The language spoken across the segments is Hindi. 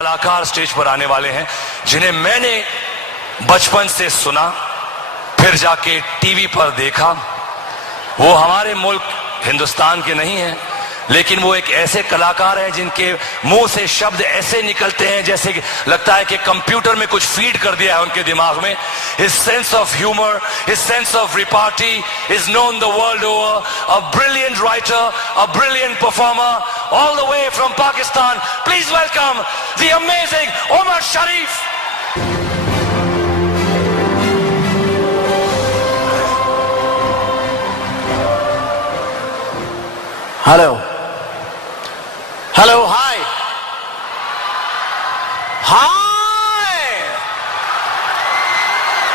कलाकार स्टेज पर आने वाले हैं जिन्हें मैंने बचपन से सुना, फिर जाके टीवी पर देखा। वो हमारे मुल्क हिंदुस्तान के नहीं हैं, लेकिन वो एक ऐसे कलाकार हैं जिनके मुंह से शब्द ऐसे निकलते हैं जैसे कि लगता है कि कंप्यूटर में कुछ फीड कर दिया है उनके दिमाग में। His sense of humor, his sense of repartee is known the world over. A brilliant writer, a brilliant performer, all the way from Pakistan. Please welcome the amazing Omar Sharif. Hello hello hi hi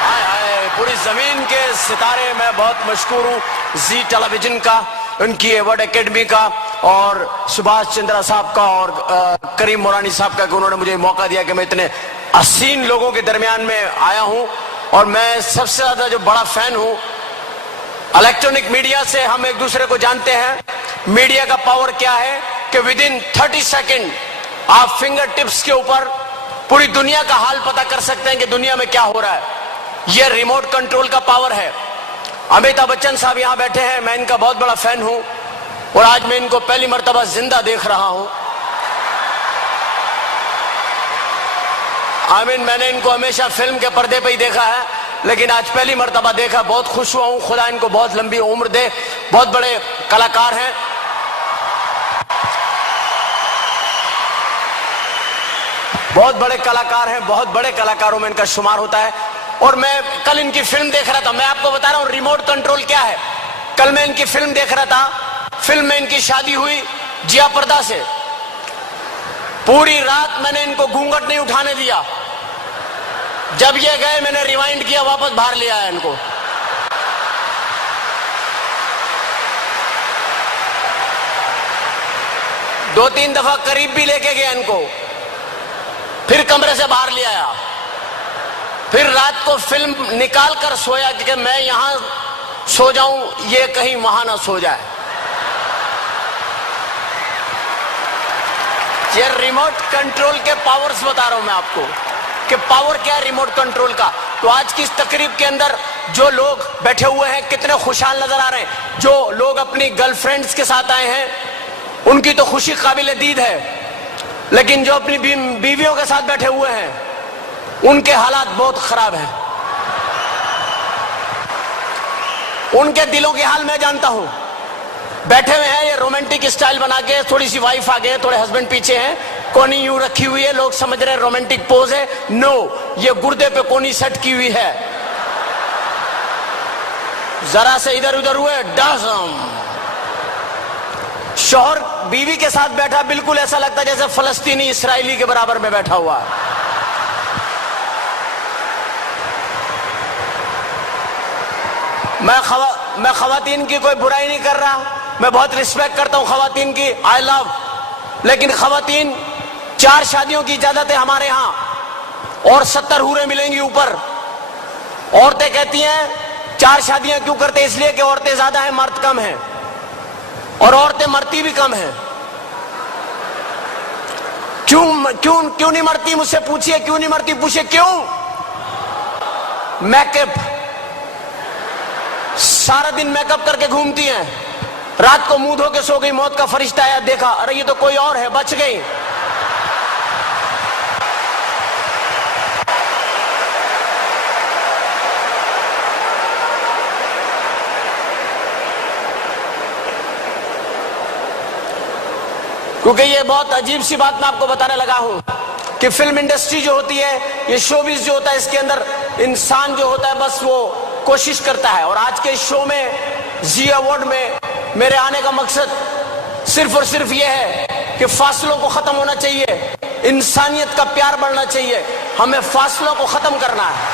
hi hi पूरी जमीन के सितारे, मैं बहुत मशहूर हूँ जी टेलीविजन का, उनकी अवार्ड एकेडमी का, और सुभाष चंद्रा साहब का, और करीम मोरानी साहब का, कि उन्होंने मुझे मौका दिया कि मैं इतने हसीन लोगों के दरमियान में आया हूँ। और मैं सबसे ज्यादा जो बड़ा फैन हूँ, इलेक्ट्रॉनिक मीडिया से हम एक दूसरे को जानते हैं। मीडिया का पावर क्या है कि विद इन 30 सेकेंड आप फिंगर टिप्स के ऊपर पूरी दुनिया का हाल पता कर सकते हैं कि दुनिया में क्या हो रहा है। यह रिमोट कंट्रोल का पावर है। अमिताभ बच्चन साहब यहां बैठे हैं, मैं इनका बहुत बड़ा फैन हूं और आज मैं इनको पहली मर्तबा जिंदा देख रहा हूं। मैंने इनको हमेशा फिल्म के पर्दे पे ही देखा है, लेकिन आज पहली मर्तबा देखा, बहुत खुश हुआ हूं। खुदा इनको बहुत लंबी उम्र दे। बहुत बड़े कलाकार हैं। बहुत बड़े कलाकार हैं, बहुत बड़े कलाकारों में इनका शुमार होता है। और मैं कल इनकी फिल्म देख रहा था, मैं आपको बता रहा हूं रिमोट कंट्रोल क्या है। कल मैं इनकी फिल्म देख रहा था, फिल्म में इनकी शादी हुई जिया पर्दा से। पूरी रात मैंने इनको घूंघट नहीं उठाने दिया। जब ये गए मैंने रिवाइंड किया, वापस बाहर ले आया इनको। दो तीन दफा करीब भी लेके गया इनको, फिर कमरे से बाहर ले आया, फिर रात को फिल्म निकाल कर सोया कि मैं यहां सो जाऊं, ये कहीं वहां ना सो जाए। ये रिमोट कंट्रोल के पावर्स बता रहा हूं मैं आपको कि पावर क्या है रिमोट कंट्रोल का। तो आज की इस तकरीब के अंदर जो लोग बैठे हुए हैं कितने खुशहाल नजर आ रहे हैं। जो लोग अपनी गर्लफ्रेंड्स के साथ आए हैं उनकी तो खुशी काबिल दीद है, लेकिन जो अपनी बीवियों के साथ बैठे हुए हैं उनके हालात बहुत खराब हैं। उनके दिलों के हाल मैं जानता हूं। बैठे हुए हैं ये रोमांटिक स्टाइल बना के, थोड़ी सी वाइफ आगे है, थोड़े हस्बैंड पीछे हैं, कोनी यूं रखी हुई है, लोग समझ रहे हैं रोमांटिक पोज है। नो, ये गुर्दे पे कोनी सेट की हुई है। जरा से इधर उधर हुए डसम। शौहर बीवी के साथ बैठा, बिल्कुल ऐसा लगता है जैसे फलस्तीनी इसराइली के बराबर में बैठा हुआ है। मैं खवातीन की कोई बुराई नहीं कर रहा, मैं बहुत रिस्पेक्ट करता हूं खवातीन की, आई लव। लेकिन खवातीन 4 शादियों की इजाजत है हमारे यहां और 70 हूरें मिलेंगी ऊपर। औरतें कहती हैं 4 शादियां क्यों करते, इसलिए कि औरतें ज्यादा हैं, मर्द कम हैं, और औरतें मरती भी कम हैं। क्यों नहीं मरती, मुझसे पूछिए क्यों नहीं मरती, पूछिए क्यों। मेकअप, सारा दिन मेकअप करके घूमती हैं, रात को मुंह धो के सो गई, मौत का फरिश्ता आया, देखा अरे ये तो कोई और है, बच गई। क्योंकि ये बहुत अजीब सी बात मैं आपको बताने लगा हूं कि फिल्म इंडस्ट्री जो होती है, ये शोबिज जो होता है, इसके अंदर इंसान जो होता है बस वो कोशिश करता है। और आज के शो में, जी अवार्ड में मेरे आने का मकसद सिर्फ और सिर्फ ये है कि फासलों को खत्म होना चाहिए, इंसानियत का प्यार बढ़ना चाहिए, हमें फासलों को खत्म करना है।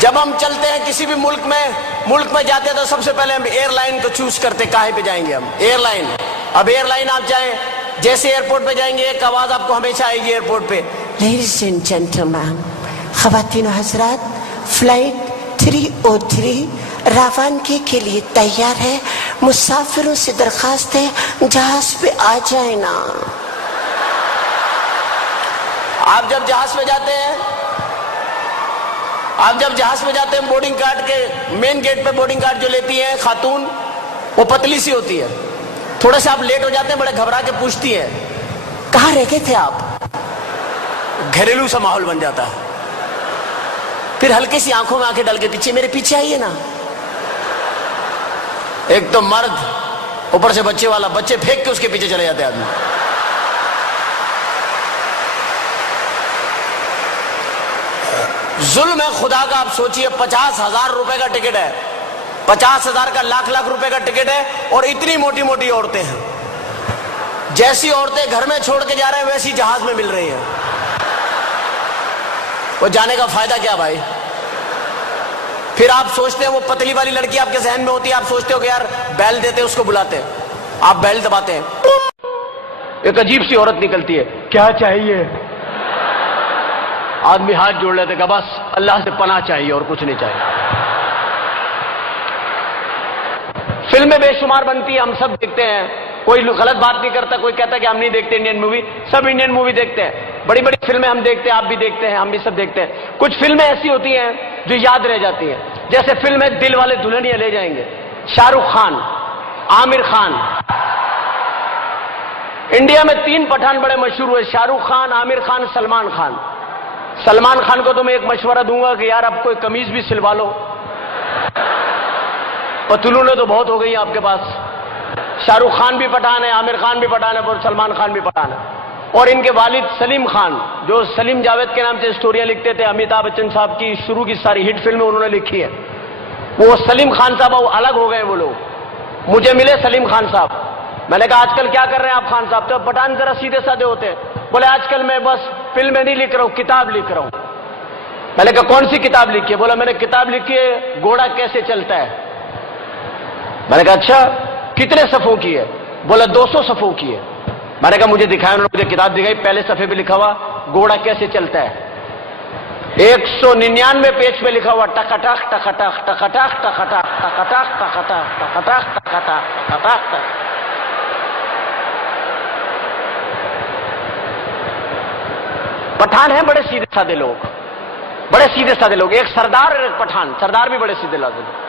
जब हम चलते हैं किसी भी मुल्क में जाते हैं तो सबसे पहले हम एयरलाइन को चूज करते, काहे पे जाएंगे हम, एयरलाइन। अब एयरलाइन आप जाएं, जैसे एयरपोर्ट पे जाएंगे एक आवाज आपको हमेशा आएगी एयरपोर्ट पे, लेडीज एंड जेंटलमैन, खवातीन हजरात, फ्लाइट O3 रवानगी के लिए तैयार है। मुसाफिरों से दरखास्त है जहाज पे आ जाए ना। आप जब जहाज में जाते हैं बोर्डिंग कार्ड के मेन गेट पे बोर्डिंग कार्ड जो लेती हैं खातून, वो पतली सी होती है। थोड़ा सा आप लेट हो जाते हैं, बड़े घबरा के पूछती है कहाँ रह गए थे आप। घरेलू सा माहौल बन जाता है। फिर हल्की सी आंखों में आंखें डाल के पीछे, मेरे पीछे आइए ना। एक तो मर्द, ऊपर से बच्चे वाला, बच्चे फेंक के उसके पीछे चले जाते हैं आदमी। जुल्म है खुदा का। आप सोचिए, 50,000 रुपए का टिकट है, 50,000 का लाख रुपए का टिकट है, और इतनी मोटी मोटी औरतें हैं। जैसी औरतें घर में छोड़ के जा रहे हैं वैसी जहाज में मिल रही हैं। वो जाने का फायदा क्या भाई। फिर आप सोचते हैं, वो पतली वाली लड़की आपके जहन में होती है, आप सोचते हो कि यार बैल देते, उसको बुलाते हैं, आप बैल दबाते हैं, एक अजीब सी औरत निकलती है, क्या चाहिए। आदमी हाथ जोड़ लेते हैं, बस अल्लाह से पनाह चाहिए और कुछ नहीं चाहिए। फिल्में बेशुमार बनती है, हम सब देखते हैं। कोई गलत बात नहीं करता, कोई कहता कि हम नहीं देखते इंडियन मूवी। सब इंडियन मूवी देखते हैं, बड़ी बड़ी फिल्में हम देखते हैं, आप भी देखते हैं, हम भी सब देखते हैं। कुछ फिल्में ऐसी होती हैं जो याद रह जाती हैं। जैसे फिल्म है दिल वाले दुल्हनिया ले जाएंगे, शाहरुख खान, आमिर खान। इंडिया में 3 पठान बड़े मशहूर हुए, शाहरुख खान, आमिर खान, सलमान खान। सलमान खान को तो मैं एक मशवरा दूंगा कि यार अब कोई कमीज भी सिलवा लो, पतलूने तो बहुत हो गई है आपके पास। शाहरुख खान भी पठान है, आमिर खान भी पठान है, और सलमान खान भी पठान है। और इनके वालिद सलीम खान, जो सलीम जावेद के नाम से स्टोरियां लिखते थे, अमिताभ बच्चन साहब की शुरू की सारी हिट फिल्में उन्होंने लिखी है, वो सलीम खान साहब वो अलग हो गए। वो लोग मुझे मिले, सलीम खान साहब। मैंने कहा आजकल क्या कर रहे हैं आप खान साहब। तो पठान जरा सीधे साधे होते हैं। बोले आजकल मैं बस फिल्में नहीं लिख रहा हूं, किताब लिख रहा हूं। मैंने कहा कौन सी किताब लिखी है। बोला मैंने किताब लिखी है घोड़ा कैसे चलता है। मैंने कहा अच्छा, कितने सफ़ों की है। बोला 200 सफ़ों की है। मैंने कहा मुझे दिखाया। उन्होंने मुझे किताब दिखाई, पहले सफ़े पे लिखा हुआ घोड़ा कैसे चलता है। 199 पेज पे लिखा हुआ टकटक टकटक टकटक टकटक टकटक टकटक टकटक टकटक टकटक। पठान है बड़े सीधे साधे लोग, बड़े सीधे साधे लोग। एक सरदार और एक पठान, सरदार भी बड़े सीधे साधे लोग।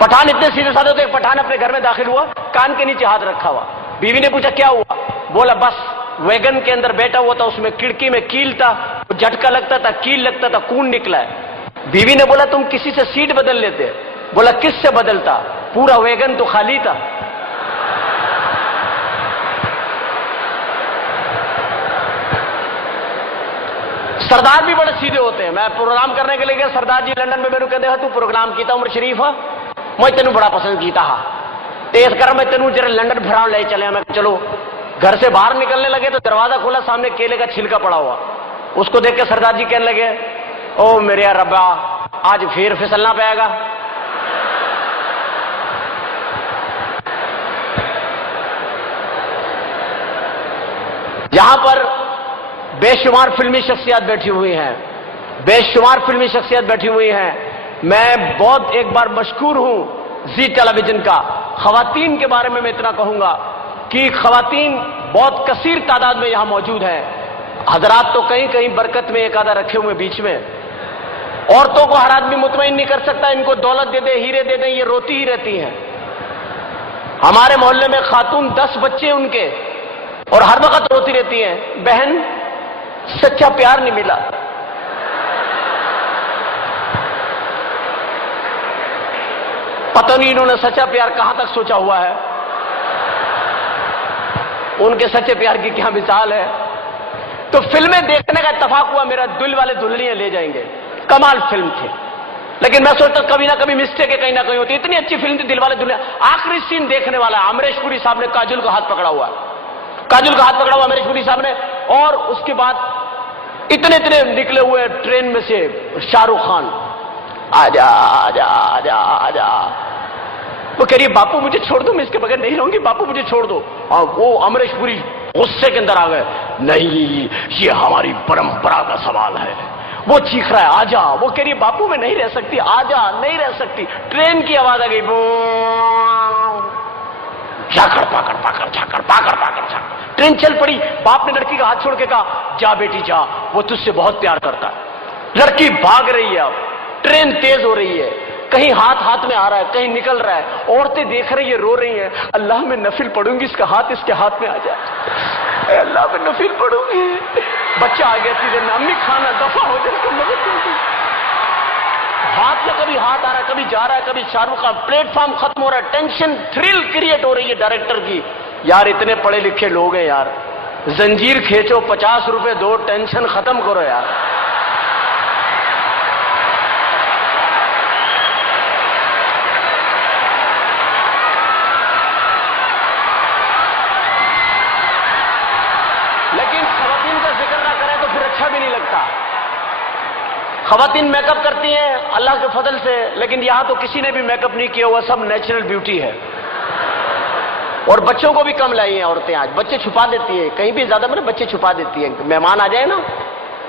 पठान इतने सीधे साधे होते। एक पठान अपने घर में दाखिल हुआ, कान के नीचे हाथ रखा हुआ। बीवी ने पूछा क्या हुआ। बोला बस वैगन के अंदर बैठा हुआ था, उसमें खिड़की में कील था, झटका लगता था, कील लगता था, खून निकला है। बीवी ने बोला तुम किसी से सीट बदल लेते। बोला किससे बदलता, पूरा वैगन तो खाली था। सरदार भी बड़े सीधे होते हैं। मैं प्रोग्राम करने के लिए गया, सरदार जी लंदन में मेरे कहते तू प्रोग्राम किया उमर शरीफ है, मैं तेन बड़ा पसंद किया हा, तो इस कर मैं तेन जरा लंदन फिराव ले चले। मैं चलो। घर से बाहर निकलने लगे तो दरवाजा खोला, सामने केले का छिलका पड़ा हुआ। उसको देख के सरदार जी कहने लगे ओ मेरे रब्बा आज फिर फिसलना पाएगा। यहां पर बेशुमार फिल्मी शख्सियत बैठी हुई हैं, बेशुमार फिल्मी शख्सियत बैठी हुई हैं। मैं बहुत एक बार मशकूर हूं जी टेलीविजन का। खवातीन के बारे में मैं इतना कहूंगा कि खवातीन बहुत कसीर तादाद में यहां मौजूद हैं। हजरात तो कहीं कहीं बरकत में एक आधा रखे हुए बीच में। औरतों को हर आदमी मुतमईन नहीं कर सकता, इनको दौलत दे दे, हीरे दे दे, ये रोती ही रहती हैं। हमारे मोहल्ले में खातून 10 बच्चे उनके, और हर वक्त रोती रहती हैं बहन सच्चा प्यार नहीं मिला। पता नहीं इन्होंने सच्चा प्यार कहां तक सोचा हुआ है। उनके सच्चे प्यार की क्या मिसाल है। तो फिल्में देखने का इत्तेफाक हुआ, मेरा दिल वाले दुल्हनिया ले जाएंगे, कमाल फिल्म थी। लेकिन मैं सोचता कभी ना कभी मिस्टेक है, कहीं ना कहीं होती। इतनी अच्छी फिल्म थी दिल वाले दुल्हनिया। आखिरी सीन देखने वाला है, अमरीश पुरी साहब ने काजुल का हाथ पकड़ा हुआ है, काजुल का हाथ पकड़ा हुआ अमरीश पुरी साहब ने। और उसके बाद इतने इतने निकले हुए ट्रेन में से शाहरुख खान, आजा आजा आजा आजा। वो कह रही है बापू मुझे छोड़ दो, मैं इसके बगैर नहीं रहूंगी, बापू मुझे छोड़ दो। और वो अमरीश पुरी गुस्से के अंदर आ गए, नहीं ये हमारी परंपरा का सवाल है, वो चीख रहा है आजा, वो कह रही है बापू मैं नहीं रह सकती, आजा, नहीं रह सकती। ट्रेन की आवाज आ गई, झाकड़ पाकड़ पाकड़ झाकड़ पाकड़ पाकड़ झाकड़। ट्रेन चल पड़ी। बाप ने लड़की का हाथ छोड़ के कहा जा बेटी जा, वो तुझसे बहुत प्यार करता है। लड़की भाग रही है। अब ट्रेन तेज हो रही है, कहीं हाथ हाथ में आ रहा है, कहीं निकल रहा है। औरतें देख रही है, रो रही हैं, अल्लाह मैं नफिल पढ़ूंगी, इसका हाथ इसके हाथ में आ जाए, अल्लाह मैं नफिल पढ़ूंगी। बच्चा आ गया सीधे, अम्मी खाना दफा हो जाए, इसको मदद करती। हाथ में कभी हाथ आ रहा है, कभी जा रहा है, कभी शाहरुख खान। प्लेटफॉर्म खत्म हो रहा है, टेंशन थ्रिल क्रिएट हो रही है डायरेक्टर की। यार इतने पढ़े लिखे लोग हैं यार, जंजीर खींचो, 50 रुपए दो, टेंशन खत्म करो यार। लेकिन खवातीन का जिक्र ना करें तो फिर अच्छा भी नहीं लगता। खवातीन मेकअप करती हैं अल्लाह के फजल से, लेकिन यहां तो किसी ने भी मेकअप नहीं किया हुआ, सब नेचुरल ब्यूटी है। और बच्चों को भी कम लाई हैं औरतें आज, बच्चे छुपा देती है, कहीं भी ज्यादा मतलब बच्चे छुपा देती है। मेहमान आ जाए ना,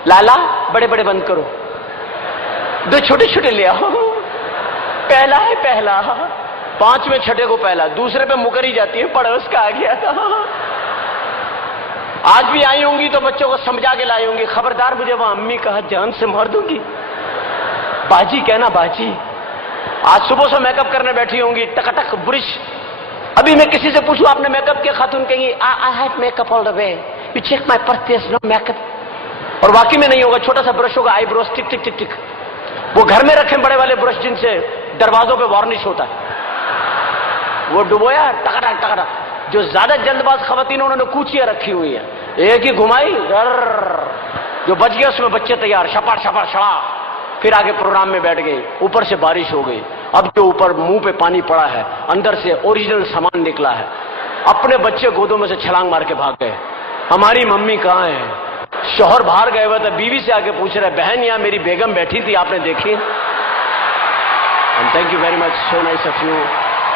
लाला बड़े बड़े बंद करो, दो छोटे छोटे ले आओ, पहला है पहला, 5वें छठे को पहला, दूसरे पे मुकरी जाती है, पड़ोस का आ गया था। आज भी आई होंगी तो बच्चों को समझा के लाई होंगी, खबरदार मुझे वहां अम्मी कहा जान से मार दूंगी, बाजी कहना बाजी। आज सुबह से मेकअप करने बैठी होंगी, टकटक ब्रश। अभी मैं किसी से पूछूं आपने मेकअप किया, खातून कहेंगी I have makeup all the way, you check my purchase no makeup. और वाकई में नहीं होगा, छोटा सा ब्रश होगा, आईब्रोज टिक टिक टिक टिक। वो घर में रखे बड़े वाले ब्रश जिनसे दरवाजों पे वार्निश होता है, वो डुबोया टकटक टकटक। जो ज्यादा जल्दबाज खवातीन उन्होंने कूचियां रखी हुई है, एक ही घुमाई जो बच गया उसमें बच्चे तैयार, शपाट शपाट छड़ा, फिर आगे प्रोग्राम में बैठ गई। ऊपर से बारिश हो गई, अब जो ऊपर मुंह पे पानी पड़ा है, अंदर से ओरिजिनल सामान निकला है। अपने बच्चे गोदों में से छलांग मार के भाग गए, हमारी मम्मी कहाँ है। शौहर बाहर गए हुए थे, बीवी से आके पूछ रहे बहन यहाँ मेरी बेगम बैठी थी, आपने देखी? And thank you very much, so nice of you,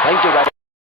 thank you very